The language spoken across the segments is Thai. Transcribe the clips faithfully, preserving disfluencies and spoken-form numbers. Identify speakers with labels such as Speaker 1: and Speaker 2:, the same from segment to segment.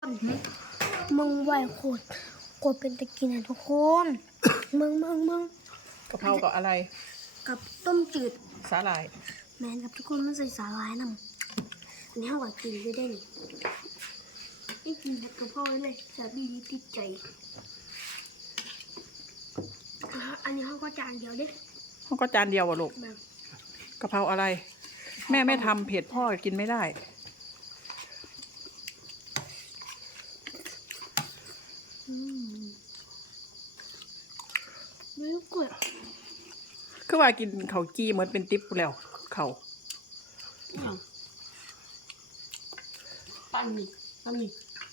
Speaker 1: มึงไหวโคตรโคตรเป็นตะกินอ่ะทุกคนมึงมึงมึง
Speaker 2: กะเพรากับอะไร
Speaker 1: กับต้มจืด
Speaker 2: สาหร่าย
Speaker 1: แมนกับทุกคนมันใส่สาหร่ายน้ำอันนี้เขาก็กินได้ได้นี่ไม่กินแบบกระเพราเลยสาบีติดใจอันนี้เขาก็จานเดียวดิ
Speaker 2: เขาก็จานเดียวอะลูกกะเพราอะไรแม่ไม่ทำเผ็ดพ่อกินไม่ได้
Speaker 1: ไม่กลัว
Speaker 2: คือว่ากินเขาจีเหมือนเป็นติ๊บแล้วเขา
Speaker 1: ปั้นนี่ปั้นนี่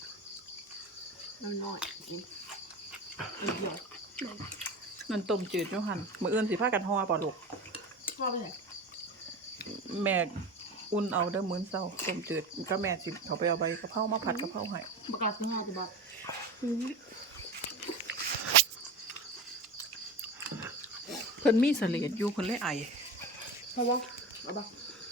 Speaker 1: น้อยๆกินเดียว
Speaker 2: มันต้มจืดยูหันมืออื่นสิผ้ากันห่อปอลูก
Speaker 1: ห่อไปไหน
Speaker 2: แม่อุ่นเอาเด้อมื้อเช้าต้มจืดก็แม่สิเขาไปเอาใบกะเพรามาผัดกะเพราให้
Speaker 1: ประกาศซื้อห้าสิบบาท
Speaker 2: เพิ่นมีเสลดอยู่เพิ่นเลยไอ
Speaker 1: เพราะว่าเอาบ้า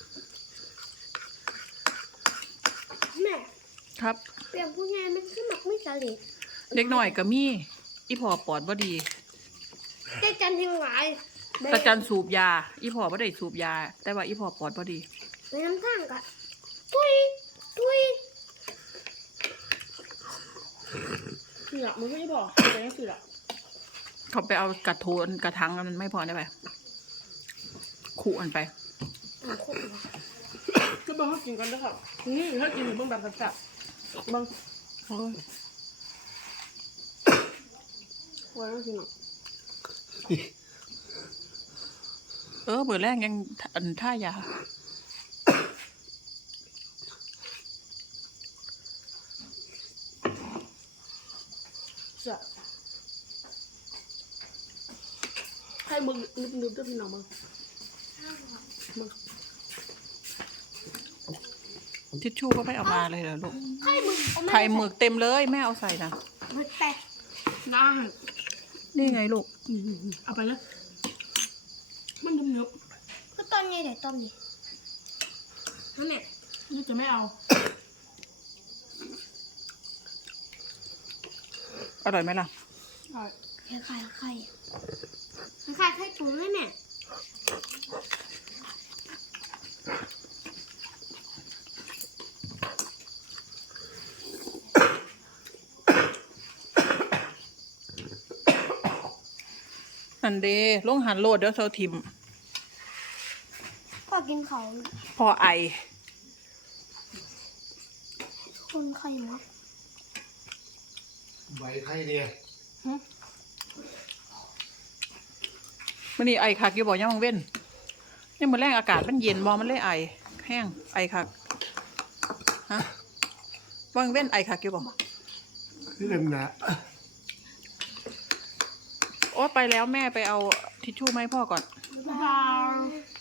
Speaker 1: แม่
Speaker 2: ครับ
Speaker 1: เปลี่ยนผู้ใหญ่มันคือหมักไม่เสลด
Speaker 2: เด็กหน่อยก็มีอีพ่อปอดบ่ดี
Speaker 1: แต่จันทิ้งหลาย
Speaker 2: ตาจันสูบยาอีพ่อบ่ได้สูบยาแต่ว่าอีพ่อปอดบ่ดี
Speaker 1: ไปน้ำทางกะทุยทุยเสือมันไม่พอแต่ยังเสือ
Speaker 2: เขาไปเอากระโถนกระถังมันไม่พอได้ไหมขู่อันไป
Speaker 1: ก็บางเขากินกันด้วยครับนี่เขากินหรือบางแบบสับๆบาง
Speaker 2: โอ้ย
Speaker 1: วันนั้นกินหรอ
Speaker 2: เออเบื่อแรกยังอันท่ายา
Speaker 1: เสือให้มึงนึบๆด้วยพี่น้องมึงมึง
Speaker 2: ทิชชู่ก็ไม่เอามาเลยเหรอลูก
Speaker 1: ไข่หมึก
Speaker 2: ไข่หมึกเต็มเลยแม่เอาใส่นะ
Speaker 1: หมึกแตกน่า
Speaker 2: นี่ไงลูก
Speaker 1: เอาไปเลยมันนึบๆก็ต้มไงเดี๋ยวต้มดินั่นแหละนี่จะไม่เอา
Speaker 2: อร่อยไหมล่ะ
Speaker 1: อร่อยไข่ไข่ไข่ไข่ไข่ตุ๋นเลยแม่
Speaker 2: อันเดลงหันโลดเดี๋ยวเซาทิม
Speaker 1: พ่อกินเขา
Speaker 2: พอไอ
Speaker 1: คนไข่หมด
Speaker 3: ใบไข่เดียว
Speaker 2: มันนี่ไอคักอยู่บ่ยังมังเว้นนี่มันแรงอากาศมันเย็นบ่มันเลยไอแห้งไอคักฮะวังเว้นไอคักอยู่บ่
Speaker 3: คือกันนะ
Speaker 2: โอ้ไปแล้วแม่ไปเอาทิชชู่มาให้พ่อก่อน
Speaker 1: บ๊ายบาย